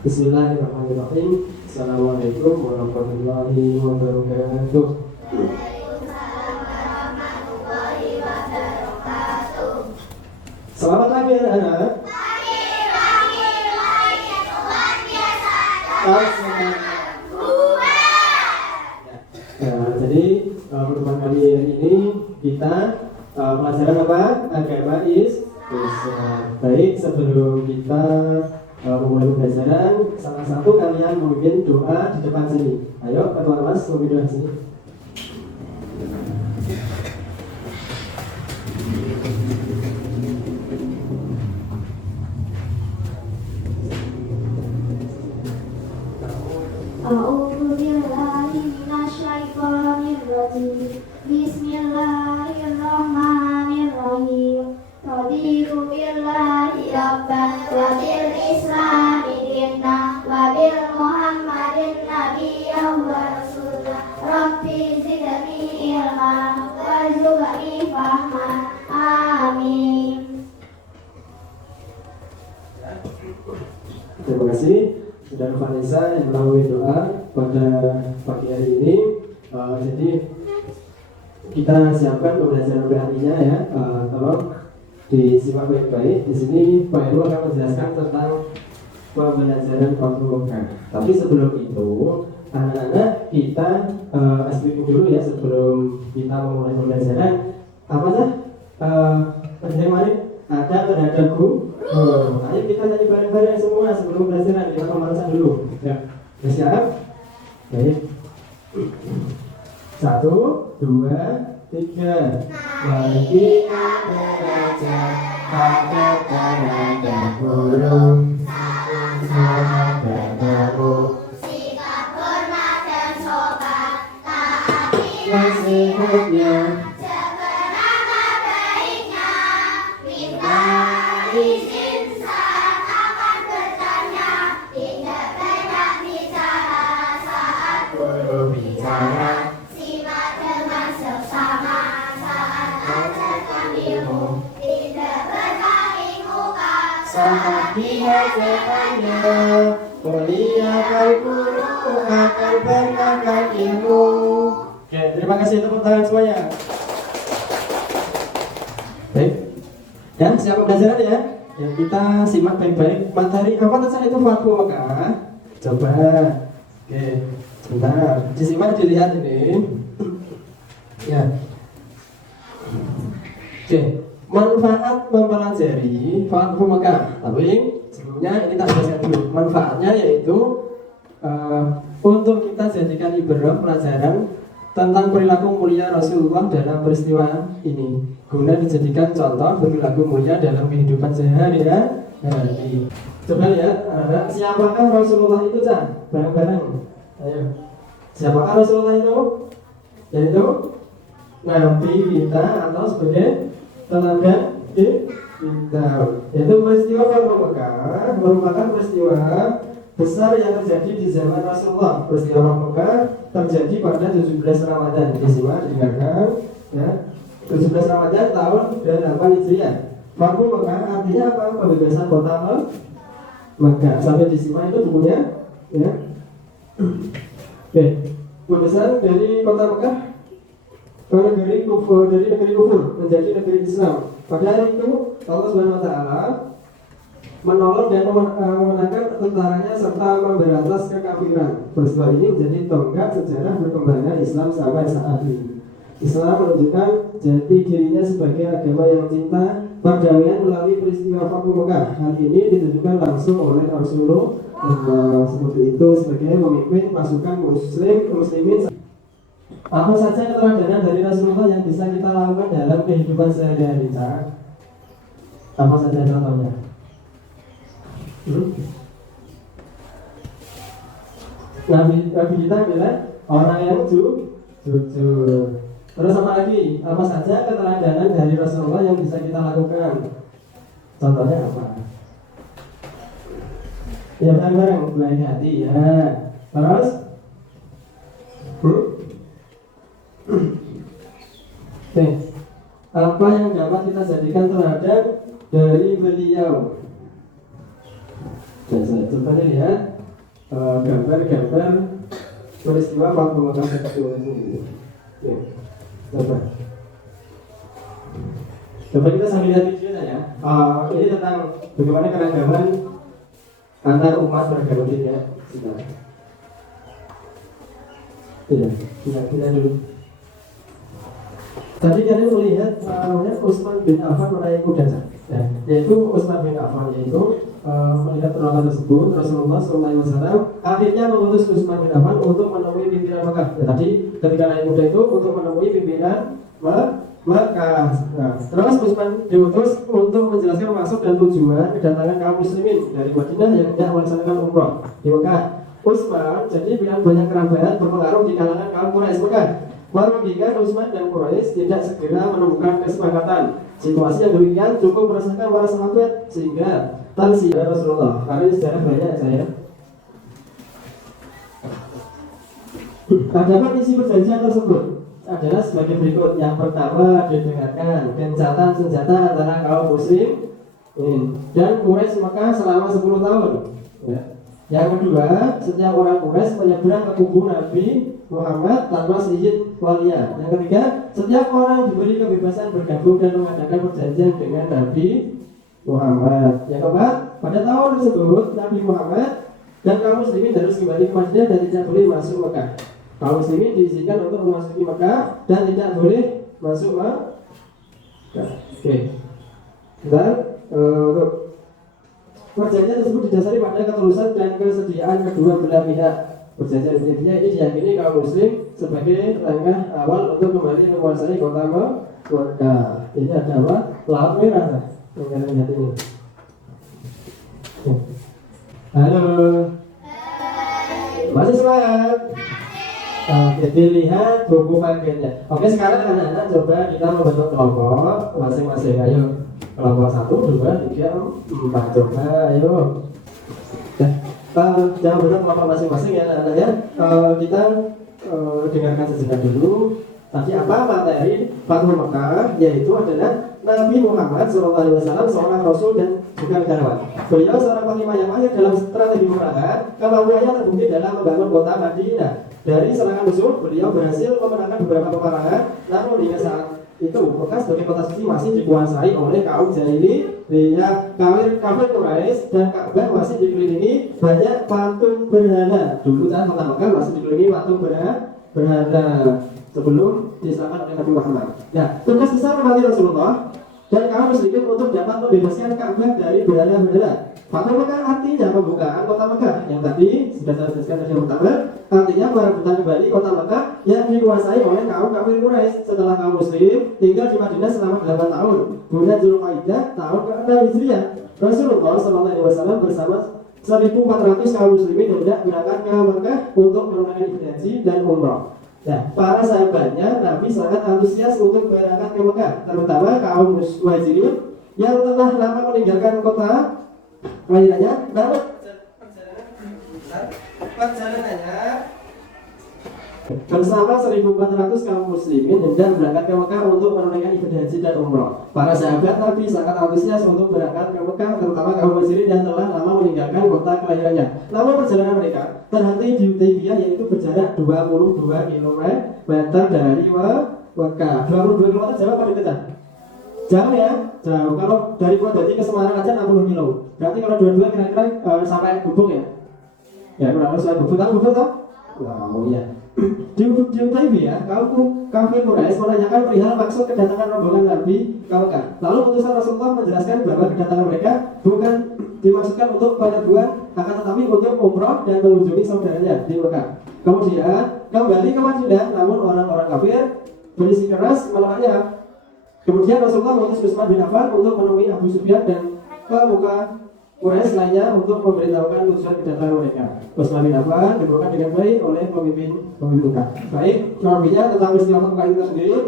Bismillahirrahmanirrahim. Assalamualaikum warahmatullahi wabarakatuh. Selamat pagi anak-anak. Jadi pertemuan kali ini kita pelajaran apa? Agama Islam. Baik, sebelum kita memulai pembelajaran, salah satu kalian memimpin doa di depan sini. Ayo, ketua kelas memimpin doa sini. Bismillahirrahmanirrahim. Raditu billahi rabban wa bil islami dinna wa bil muhammadin nabiyyan wa rasulah. Rabbi zidni ilma warzuqni fahma. Amin. Terima kasih Saudara Vanessa yang melalui doa pada pagi hari ini. Jadi kita siapkan pembelajaran PAI-nya ya. Tolong disimak baik-baik. Di sini Pak Heru akan menjelaskan tentang pembelajaran pramuka. Tapi sebelum itu, anak-anak kita speaking dulu ya sebelum kita memulai pembelajaran. Apa sih? Bagaimana? Ada terhadapku. Ayo kita nyanyi bareng-bareng semua sebelum pembelajaran. Kita pemanasan dulu. Ya, siap? Baik. 1, 2, 3. Mari kita belajar pada karanda burung sama bertemu Sikap hormat dan sopan, taati nasihatnya sebenarnya baiknya. Minta izin saat akan bertanya, tidak banyak bicara saat guru bicara. Simak dengan seksama saat ajarkan ilmu, tidak berpaling muka saat diajarkannya. Muliakan guru akan berkahkan ilmu. Oke, terima kasih tepuk tangan semuanya. Baik, ya siap pembelajaran ya. Ya kita simak baik-baik materi apa saja itu Fatwa Mekah. Coba, oke, sebentar, disimak dilihat ini. Ya, oke, manfaat mempelajari Fatwa Mekah. Tapi sebelumnya ini tak jelaskan dulu. Manfaatnya yaitu untuk kita jadikan ibrah pelajaran tentang perilaku mulia Rasulullah dalam peristiwa ini, guna dijadikan contoh perilaku mulia dalam kehidupan sehari-hari. Coba lihat, siapakah Rasulullah itu, Cak? Bareng-bareng. Ayo. Siapakah Rasulullah itu? Yaitu Nabi kita atau sebagai teladan kita. Yaitu peristiwa Fathu Mekah merupakan peristiwa besar yang terjadi di zaman Rasulullah. Peristiwa Fathu Mekah terjadi pada 17 Ramadan. Disimak di belakang ya. 17 Ramadan tahun 8 Hijriah. Fathu Mekah artinya apa? Pembebasan kota Mekah. Sampai disimak itu bukunya ya. Oke, pembebasan dari kota Mekah ke negeri kufur, dari negeri kufur menjadi negeri Islam. Pada hari itu Allah Subhanahu wa taala menolong dan memenangkan tentaranya serta memberantas kekafiran. Peristiwa ini menjadi tonggak sejarah berkembangnya Islam sampai saat ini. Islam menunjukkan jati dirinya sebagai agama yang cinta perdamaian melalui peristiwa Fathu Mekah. Hal ini ditunjukkan langsung oleh Rasulullah seperti itu sebagai pemimpin pasukan muslimin. Apa saja keteladanan dari Rasulullah yang bisa kita lakukan dalam kehidupan sehari-hari? Apa saja contohnya? Nabi kita bilang orang yang jujur. Terus apa lagi? Apa saja keteladanan dari Rasulullah yang bisa kita lakukan? Contohnya apa? Ya bareng-bareng, baik hati ya. Terus? Oke, apa yang dapat kita jadikan teladan dari beliau? Nah, contohnya lihat gambar-gambar peristiwa Fathu Makkah itu sendiri. Ya, coba kita sambil lihat videonya ya. Ini tentang bagaimana keragaman antar umat beragama dunia. Kita dulu. Tadi kalian melihat Utsman bin Affan menaiki kuda, ya, yaitu Utsman bin Affan yaitu melihat penolakan tersebut, Rasulullah SAW akhirnya mengutus Utsman bin Affan untuk menemui pimpinan Makkah. Ya, tadi ketika naik kuda itu untuk menemui pimpinan Makkah. Nah, terus Utsman diutus untuk menjelaskan maksud dan tujuan kedatangan kaum muslimin dari Madinah yang hendak melaksanakan umroh di Makkah. Utsman jadi bilang banyak kerabat berpengaruh di kalangan kaum Quraisy Makkah. Merugikan Utsman dan Quraisy tidak segera menemukan kesepakatan. Situasi yang demikian cukup meresahkan para sahabat sehingga tansiyah Rasulullah. Karena ini sejarah banyak saya. Adapun isi perjanjian tersebut adalah sebagai berikut. Yang pertama didengarkan gencatan senjata antara kaum muslim dan Quraisy Makkah selama 10 tahun. Ya. Yang kedua, setiap orang Quraisy menyeberang ke kubu Nabi Muhammad tanpa seizin walinya. Yang ketiga, setiap orang diberi kebebasan bergabung dan mengadakan perjanjian dengan Nabi Muhammad. Yang keempat, pada tahun tersebut Nabi Muhammad dan kaum muslimin harus kembali ke Madinah dan tidak boleh masuk Mekah. Kaum muslimin diizinkan untuk memasuki Mekah dan tidak boleh masuk Mekah. Oke. Dan untuk perjanjian tersebut didasari pada ketulusan dan kesediaan kedua belah pihak. Perjanjian intinya ini diyakini kaum muslim sebagai langkah awal untuk kembali menguasai kota Mekah. Ini ada apa? Laut Merah. Yang lihat ini. Halo. Masih semangat? Oke, dilihat buku bagiannya. Oke, sekarang anak-anak coba kita membentuk kelompok masing-masing. Ayo, kelompok 1, 2, 3, 4. Coba, ayo. Jangan bentuk kelompok masing-masing ya anak-anak ya. Kita dengarkan sejenak dulu. Tadi apa materi Fathu Makkah? Yaitu adalah Nabi Muhammad SAW seorang Rasul dan juga negarawan. Beliau seorang panglima yang mahir dalam strategi peperangan. Kemampuannya terbukti dalam membangun kota Madinah. Dari serangan musuh, beliau berhasil memenangkan beberapa peperangan. Namun hingga saat itu, Mekah sebagai kota suci masih dikuasai oleh kaum jahiliyah, kafir Quraisy, dan Ka'bah masih dikelilingi banyak patung berhala. Dulu kan kota Mekah masih dikelilingi patung berhala sebelum diselamatkan oleh Nabi Muhammad. Nah, tugas besar mati Rasulullah dan kaum muslimin untuk dapat membebaskan Ka'bah dari berhala-berhala. Fathu Makkah artinya pembukaan kota Mekah. Yang tadi sudah saya jelaskan dari yang pertama, artinya merebutkan kembali kota Mekah yang dikuasai oleh kaum kafir Quraisy setelah kaum muslim tinggal di Madinah selama 8 tahun. Bulan Zulqa'dah tahun ke-6 Hijriah. Rasulullah SAW bersama 1.400 kaum muslimin hendak berangkat ke Mekah untuk menunaikan ibadah haji dan umrah. Nah, para sahabatnya Nabi sangat antusias untuk berangkat ke Mekah, terutama kaum muhajirin yang telah lama meninggalkan kota kelahirannya. Namun perjalanannya bersama 1.400 kaum muslimin hendak berangkat ke Mekah untuk menunaikan ibadah haji dan umrah. Para sahabat Nabi sangat antusias untuk berangkat ke Mekah, terutama kaum muhajirin yang telah lama meninggalkan kota kelahirannya. Namun perjalanan mereka terhenti di Hudaybiyah, yaitu berjarak 22 km dari Mekah. 22 km jauh apa dekat? Jauh ya, jauh. Kalau dari Purwodadi ke Semarang aja 60 km. Berarti kalau dua-dua kira-kira sampai Gubuk ya? Ya, kurang lebih sampai Gubuk. Tahu Gubuk toh? Wow, iya. Di Hudaybiyah, kaum kafir Quraisy menanyakan perihal maksud kedatangan rombongan Nabi ke Mekah. Lalu utusan Rasulullah menjelaskan bahwa kedatangan mereka bukan dimaksudkan untuk penyerbuan, akan tetapi untuk umroh dan mengunjungi saudaranya di Mekah. Kemudian kembali ke Madinah, namun orang-orang kafir bersikeras melawannya. Kemudian Rasulullah mengutus Utsman bin Affan untuk menemui Abu Sufyan dan pemuka Quraisy lainnya untuk memberitahukan tujuan kedatangan mereka. Utsman bin Affan dibawakan dengan baik oleh pemimpin Mekah. Baik, selebihnya tentang peristiwa Mekah itu sendiri,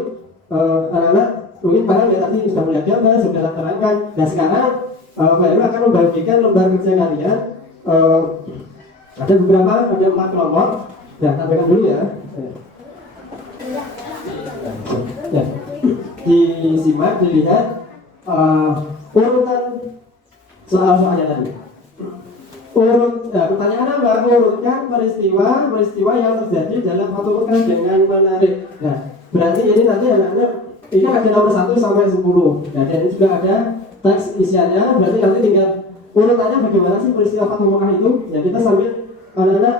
anak-anak mungkin barang ya tadi sudah melihat gambar, sudah terangkan. Dan sekarang Pak Heru akan membagikan lembar kerja kalian. Ada 4 kelompok. Ya, tampilkan dulu ya. Ya. Disimak, dilihat urutan soal-soalnya tadi. Pertanyaan apa? Urutkan peristiwa yang terjadi dalam satu pekan dengan menarik. Nah, berarti ini nanti anak-anak ini ada nomor 1 sampai 10. Nah, dan ini juga ada teks isiannya. Berarti nanti tinggal urutannya bagaimana sih peristiwa Fathu Makkah itu. Ya, kita sambil anak-anak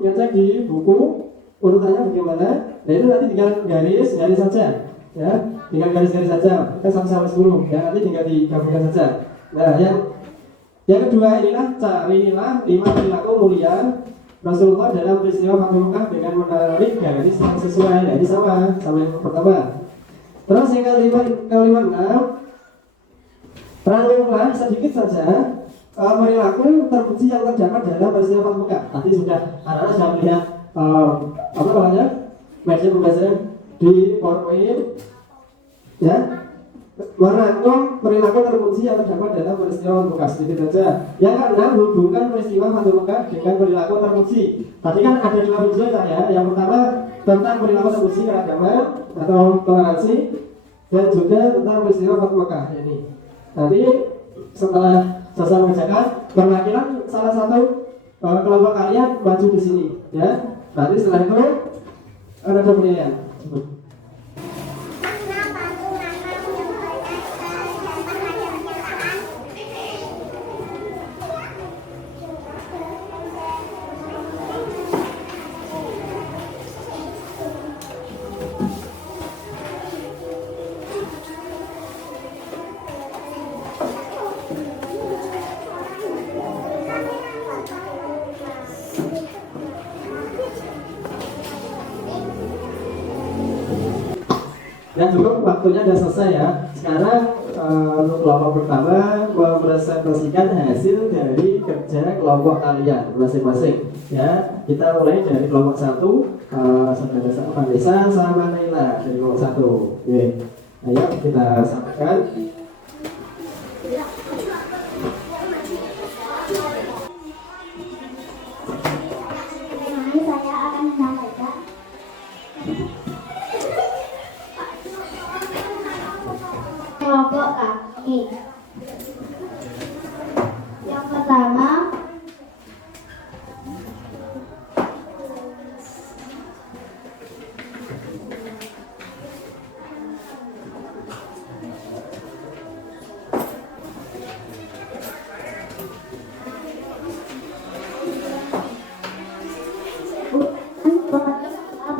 ngecek di buku urutannya bagaimana. Nah, itu nanti tinggal garis saja. Ya, tinggal garis saja. Kita 1 sampai 10. Ya, nanti tinggal digabungkan saja. Nah, yang kedua carilah 5 perilaku mulia Rasulullah dalam peristiwa Fathu Makkah dengan menarik garis yang sesuai. Jadi sama yang pertama. Terus yang kelima, renunglah sedikit saja perilaku terpuji yang terdapat dalam peristiwa Fathu Makkah. Tadi sudah anak-anak sudah melihat matchnya pembahasannya di PowerPoint, ya. Merangkum perilaku terpuji yang terdapat dalam peristiwa Fathu Makkah. Sedikit saja. Yang keenam, hubungkan peristiwa Fathu Makkah dengan perilaku terpuji. Tadi kan ada 2 unsur ya. Yang pertama tentang perilaku terpuji keragaman atau toleransi, dan juga tentang peristiwa Fathu Makkah ini. Nanti setelah selesai mengerjakan, perwakilan salah satu kelompok kalian maju di sini, ya. Nanti setelah itu ada penilaian. Ya cukup, waktunya sudah selesai ya. Sekarang untuk kelompok pertama mempresentasikan hasil dari kerja kelompok kalian masing-masing. Ya, kita mulai dari kelompok 1, saudara Vanessa sama Naila dari kelompok 1. Oke, ayo kita sampaikan. Saya akan menyampaikan kelompok kaki. Yang pertama,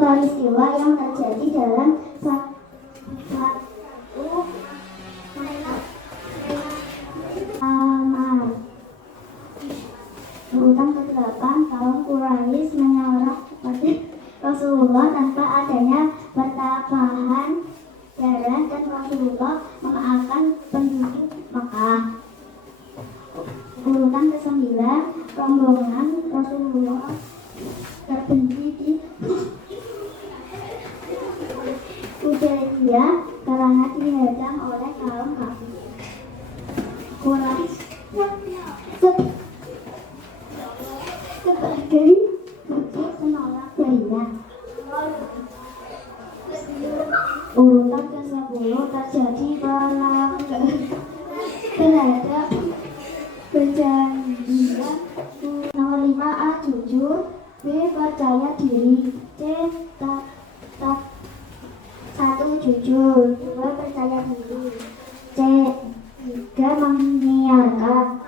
peristiwa yang terjadi dalam urutan ke-8, kaum Quraisy menyorong kepada Rasulullah tanpa adanya pertambahan darah, dan Rasulullah memaafkan penduduk Makkah. Urutan ke-9, rombongan Rasulullah terhenti di Hudaybiyah karena dihadang oleh kaum kafir Quraisy sebagai wujud menolak Madinah. Urutan ke-10, terjadi perang terhadap perjanjian. Nomor 5, A. Jujur, B. Percaya diri, C. 1. Jujur, 2. Percaya diri, C. 3. Menyiarkan,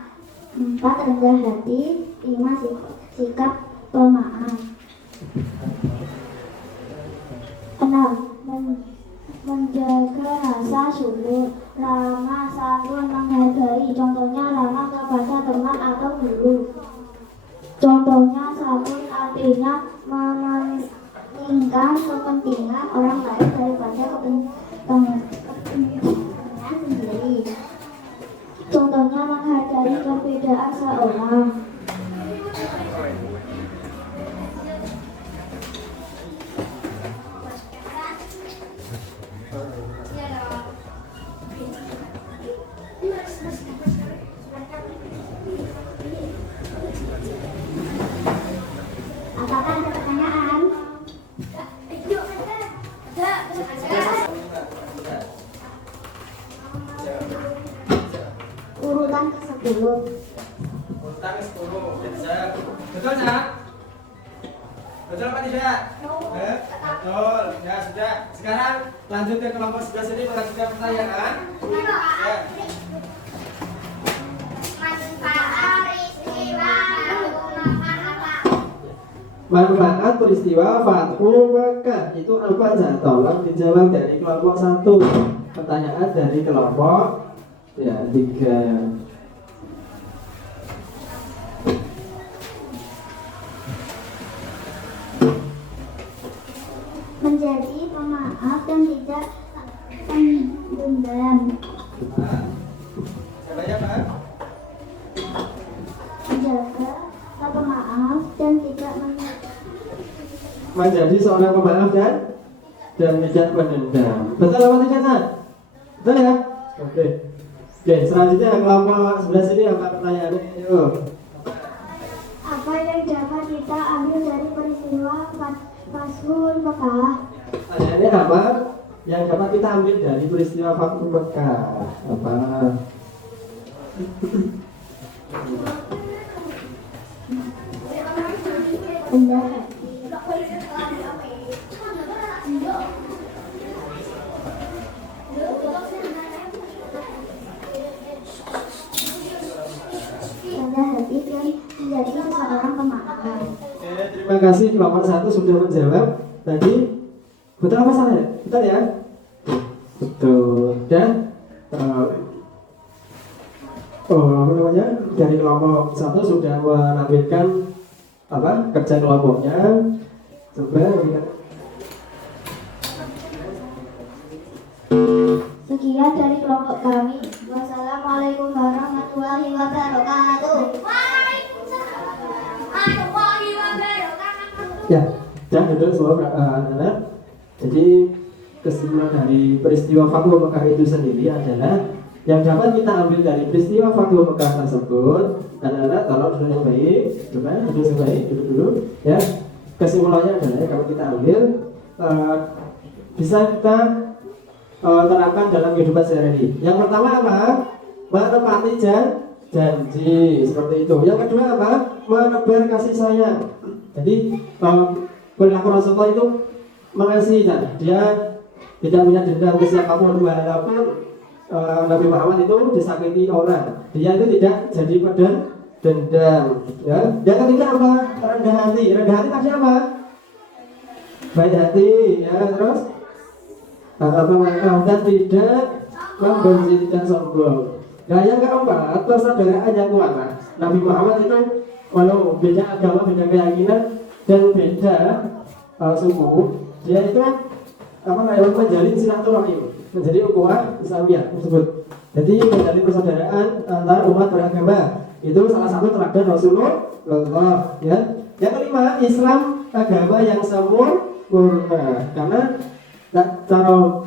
4. Rendah hati, 5. Sikap pemaaf, 6. Menjaga rasa syukur, ramah, santun, menghargai. Contohnya ramah kepada teman atau guru. Contohnya santun artinya mementingkan kepentingan orang lain daripada kepentingan sendiri. Contohnya menghargai perbedaan seorang. Apakah ada pertanyaan? Urutan ke-10. Urutan ke-10. Betul nggak? Betul apa tidak? Betul. Ya sudah. Sekarang lanjut ke kelompok sebelah sini melanjutkan pertanyaan. Ya. Manfaat peristiwa Fathu Makkah itu apa saja? Tolong dijawab dari kelompok 1. Pertanyaan dari kelompok 3. Menjadi pemaaf dan tidak pendendam. Siapa ya Pak? Menjaga pemaaf dan tidak Menjadi seorang pemaaf dan tidak pendendam. Betul apa tidak Nak? Betul ya? Oke. Oke, selanjutnya kelompok sebelah sini apa pertanyaannya? Ayo. Apa yang dapat kita ambil dari peristiwa Fathul Makkah? Pertanyaannya apa yang dapat kita ambil dari peristiwa Fathu Makkah? Apa? Rendah hati dan menjadi seorang pemaaf. Oke, terima kasih kelompok 1 sudah menjawab. Tadi betul apa salah ya? Betul ya? Betul. Dan apa namanya? Dari kelompok 1 sudah menampilkan apa? Kerja kelompoknya. Coba lihat. Sekian dari kelompok kami. Wassalamualaikum warahmatullahi wabarakatuh. Ya, dan duduk semua anak-anak. Jadi kesimpulan dari peristiwa Fathu Makkah itu sendiri adalah yang dapat kita ambil dari peristiwa Fathu Makkah tersebut. Anak-anak tolong duduk yang baik, coba duduk yang baik, duduk dulu. Ya, kesimpulannya adalah kalau kita ambil bisa kita terapkan dalam kehidupan sehari-hari. Yang pertama apa? Menepati janji seperti itu. Yang kedua apa? Menebar kasih sayang. Jadi perilaku Rasulullah itu mengasihi, dia tidak punya dendam ke siapapun walaupun Nabi Muhammad itu disakiti orang, dia itu tidak jadi dendam. Ya. Yang ketiga apa? Rendah hati. Rendah hati maksudnya apa? Baik hati, ya terus dan tidak membenci dan sombong. Nah yang keempat, persaudaraan yang kuat. Nabi Muhammad itu walau beda agama, beda keyakinan dan beda suku, dia itu menjalin silaturahim, menjadi ukhuwah Islamiyah tersebut. Jadi menjalin persaudaraan antar umat beragama itu salah satu teladan Rasulullah. Ya. Yang kelima, Islam agama yang sempurna, karena cara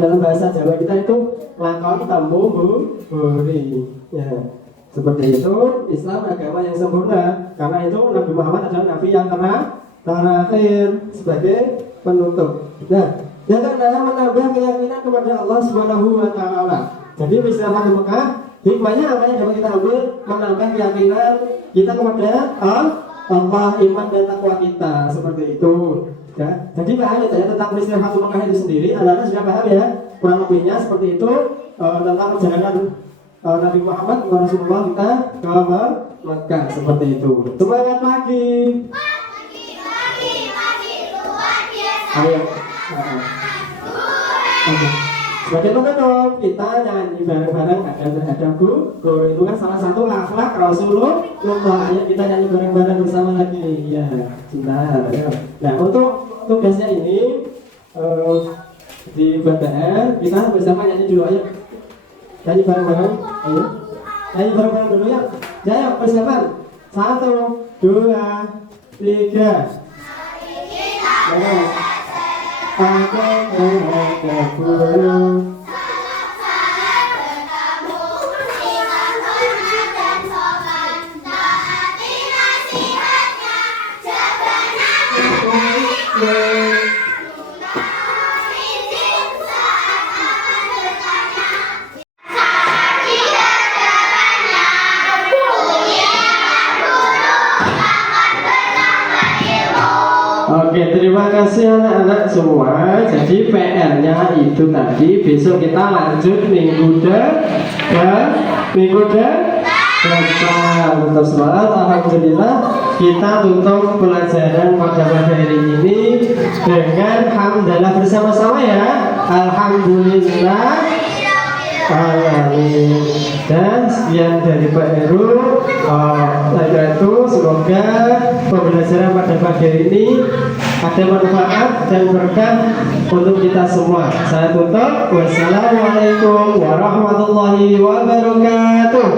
dalam bahasa Jawa kita itu lakon tambu buri. Ya. Seperti itu, Islam agama yang sempurna. Karena itu Nabi Muhammad adalah Nabi yang terakhir sebagai penutup. Nah, yang keenam, menambah keyakinan kepada Allah Subhanahu wa Ta'ala. Jadi peristiwa Fathu Makkah, hikmahnya apa yang dapat kita ambil? Menambah keyakinan kita kepada Allah, iman dan takwa kita. Seperti itu. Ya. Jadi paham ya tentang peristiwa Fathu Makkah itu sendiri. Anak-anak sudah paham ya? Kurang lebihnya seperti itu tentang perjalanan Nabi Muhammad Rasulullah kita ke Makkah seperti itu. Semangat pagi. Luar biasa. Ayo. Sebagai penutup kita nyanyi bareng-bareng ada terhadap guru itu kan salah satu akhlak Rasulullah. Ayo kita nyanyi bareng-bareng bersama lagi. Ya, cinta. Nah untuk tugasnya ini di BPR kita bersama nyanyi dulu ayo. Nyanyi bareng-bareng, ayo. Nyanyi bareng-bareng dulu ya. Ya, yuk, persiapan. 1, 2, 3. Ayo. Ada guru. Punya guru Oke, terima kasih anak-anak semua. Jadi PR-nya itu tadi, besok kita lanjut minggu depan. Untuk semangat, alhamdulillah kita tutup pelajaran pada hari ini dengan hamdalah bersama-sama ya. Alhamdulillah. Amin. Dan sekian dari Pak Heru. Itu semoga pembelajaran pada pagi hari ini ada manfaat dan berkah untuk kita semua. Saya tutup. Wassalamualaikum warahmatullahi wabarakatuh.